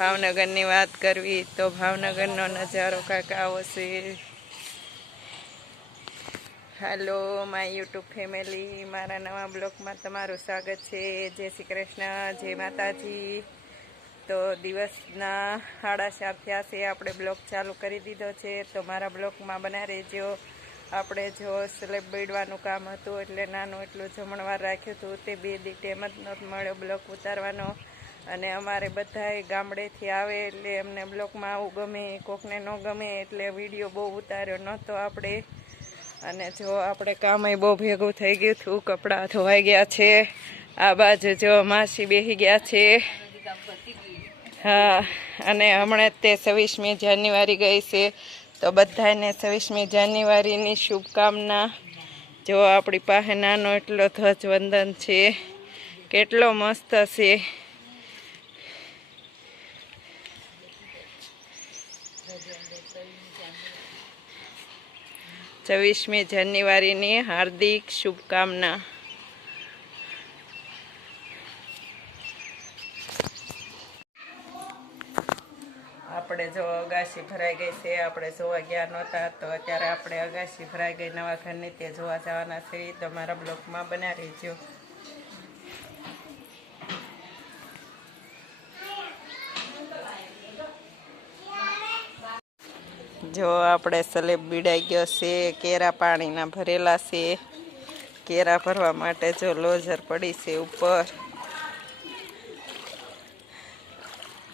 ભાવનગરની વાત કરવી તો ભાવનગરનો નજારો કાંઈક આવો છે. હેલો માય યુટ્યુબ ફેમિલી, મારા નવા બ્લોગમાં તમારું સ્વાગત છે. જય શ્રી કૃષ્ણ, જય માતાજી. તો દિવસના 7:30 થયા છે, આપણે બ્લોગ ચાલુ કરી દીધો છે. તો મારા બ્લોગમાં બના રહેજો. આપણે જો સ્લેબ બેડવાનું કામ હતું એટલે નાનું એટલું જમણવાર રાખ્યું હતું. તે 2 દી ટાઈમ જ નહોતો મળ્યો બ્લોગ ઉતારવાનો. અને અમારે બધાય ગામડેથી આવે એટલે એમને બ્લોગમાં આવું ગમે, કોકને ન ગમે એટલે વિડીયો બહુ ઉતાર્યો નહોતો આપણે. અને જો આપણે કામય બહુ ભેગું થઈ ગયું હતું, કપડાં ધોવાઈ ગયા છે. આ બાજુ જો માસી બેસી ગયા છે. હા, અને હમણાં તે 26મી જાન્યુઆરી ગઈ છે, તો બધાને 26મી જાન્યુઆરીની શુભકામના. જો આપણી પાસે નાનો એટલો ધ્વજવંદન છે, કેટલો મસ્ત છે. 26મી જાન્યુઆરીની હાર્દિક શુભકામના. આપણે જો અગાસી ભરાઈ ગઈ છે, આપણે જોવા ગયા નહોતા, તો અત્યારે આપણે અગાસી ભરાઈ ગઈ નવા ઘરની, તે જોવા જવાના છે. તો મારા બ્લોગમાં બના રહેજો. જો આપણે સ્લેબ બીડાઈ ગયો છે, કેરા પાણીના ભરેલા છે. કેરા ભરવા માટે જો લોઝર પડી છે ઉપર.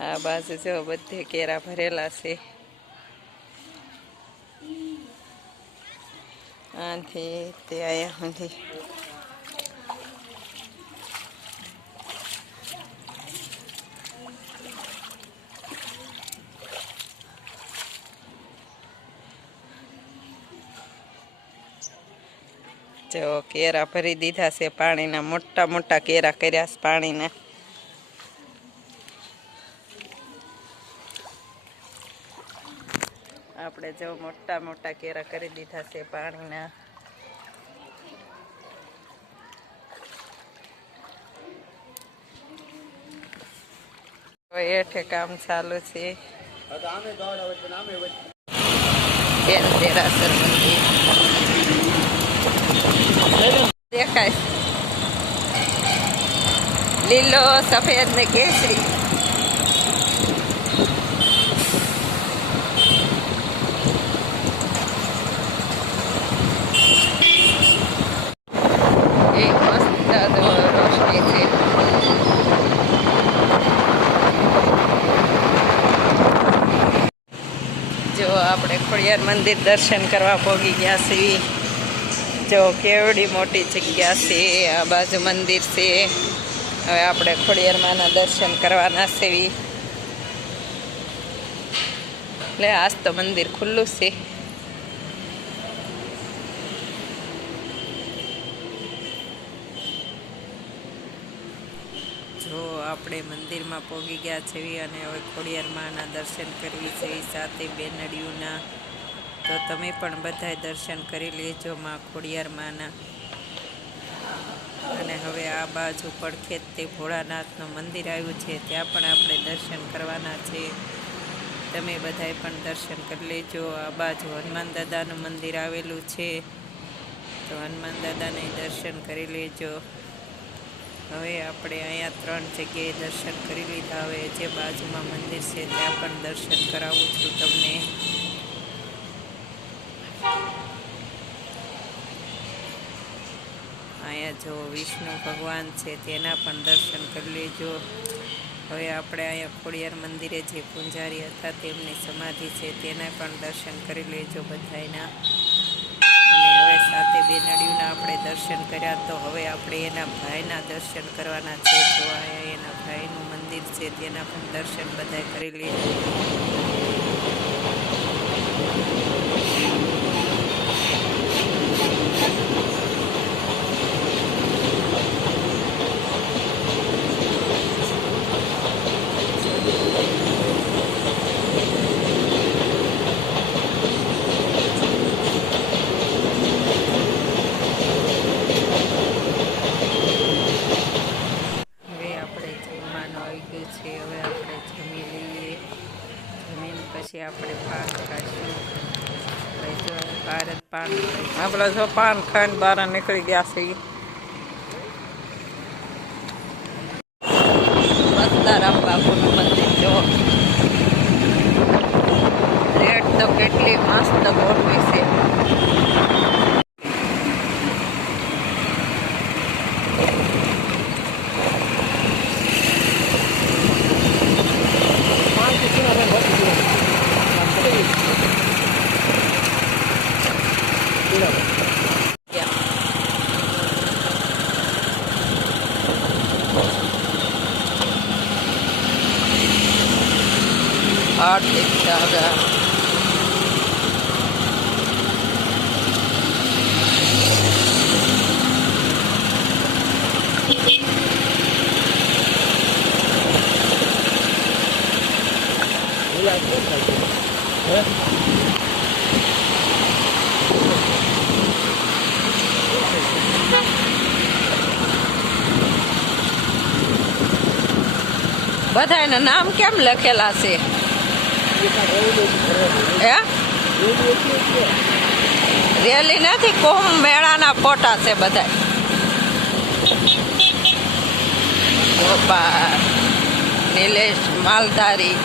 આ બાજુ જો બધે કેરા ભરેલા છે. આથી તે આયા સુધી જો કેરા ભરી દીધા છે. પાણીના મોટા મોટા કેરા કર્યા છે પાણીના. આપણે જો મોટા મોટા કેરા કરી દીધા છે પાણીના. હેઠે કામ ચાલુ છે. દેરાસર મંદિર દેખાય, લીલો, સફેદ ને કેસરી. જો આપણે ખોડિયાર મંદિર દર્શન કરવા પહોંચી ગયા છીએ. જો કેવડી મોટી જગ્યા છે. આ બાજુ મંદિર છે. હવે આપણે ખોડિયાર માના દર્શન કરવાના છે. એટલે આજ તો મંદિર ખુલ્લું છે. જો આપણે મંદિરમાં પહોંચી ગયા છીએ અને હવે ખોડિયાર માના દર્શન કરવી છે, સાથે બેનડીઓના. તો તમે પણ બધાય દર્શન કરી લેજો માં ખોડિયાર માના. અને હવે આ બાજુ પડખે તે ભોળાનાથનું મંદિર આવ્યું છે, ત્યાં પણ આપણે દર્શન કરવાના છે. તમે બધાય પણ દર્શન કરી લેજો. આ બાજુ હનુમાન દાદાનું મંદિર આવેલું છે, તો હનુમાન દાદાને દર્શન કરી લેજો. હવે આપણે અહીંયા 3 જગ્યાએ દર્શન કરી લીધા. હવે જે બાજુમાં મંદિર છે ત્યાં પણ દર્શન કરાવું છું તમને. અહીંયા જો વિષ્ણુ ભગવાન છે, તેના પણ દર્શન કરી લેજો. હવે આપણે અહીંયા ખોડિયાર મંદિરે જે પૂંજારી હતા તેમની સમાધિ છે, તેના પણ દર્શન કરી લેજો બધાયના. અને હવે સાથે બેનડીઓના આપણે દર્શન કર્યા, તો હવે આપણે એના ભાઈના દર્શન કરવાના છે. તો અહીંયા એના ભાઈનું મંદિર છે, તેના પણ દર્શન બધાય કરી લેજો. હવે આપણે જમવાનું આવી ગયું છે. હવે આપણે જમી લઈએ. આપણે પાન ખાઈશું. ભારત પાન આપણે જો પાન ખાઈને બહાર નીકળી ગયા છે. બસ્તારામ બાપુનું મંદિર જો રેટ તો કેટલી મસ્ત ગોઠવી છે. હાર્દિક સ્વાગત. બધાના નામ કેમ લખેલા છે? રેલી નથી, કુંભ મેળાના ફોટા છે બધા. ગોપાલ, નિલેશ માલધારી,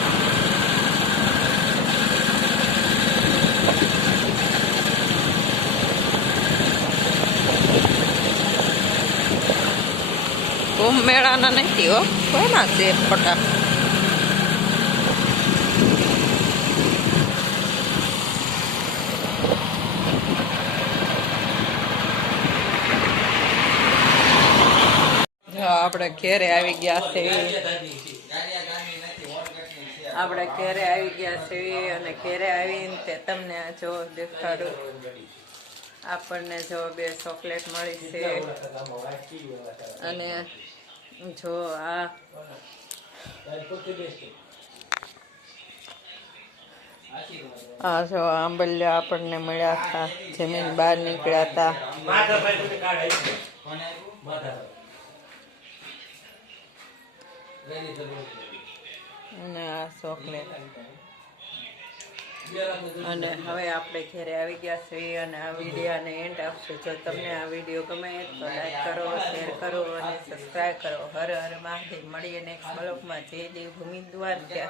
કુંભ મેળાના નથી હો, કોના છે ફોટા? આપણે ઘેરે આવી ગયા છે. આપણે ઘેરે આવી ગયા છે અને ઘેરે આવીને તે તમને જો દેખાડું. આપણને જો 2 ચોકલેટ મળી છે અને જો આ જો આંબલિયા આપણને મળ્યા હતા, જમીન બહાર નીકળ્યા હતા. અને આ ચોકલેટ. અને હવે આપણે ઘરે આવી ગયા છીએ અને આ વિડીયોને એન્ડ આપશું. જો તમને આ વિડીયો ગમે તો લાઈક કરો, શેર કરો અને સબસ્ક્રાઈબ કરો. હર હર મહાદેવ. મળીએ નેક્સ્ટ બ્લોગમાં. જય દેવભૂમિ દ્વારકા.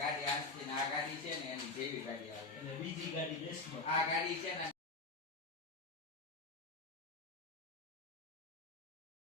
ગાડી આ ગાડી છે ને એની જેવી ગાડી આવે. બીજી ગાડી આ ગાડી છે ને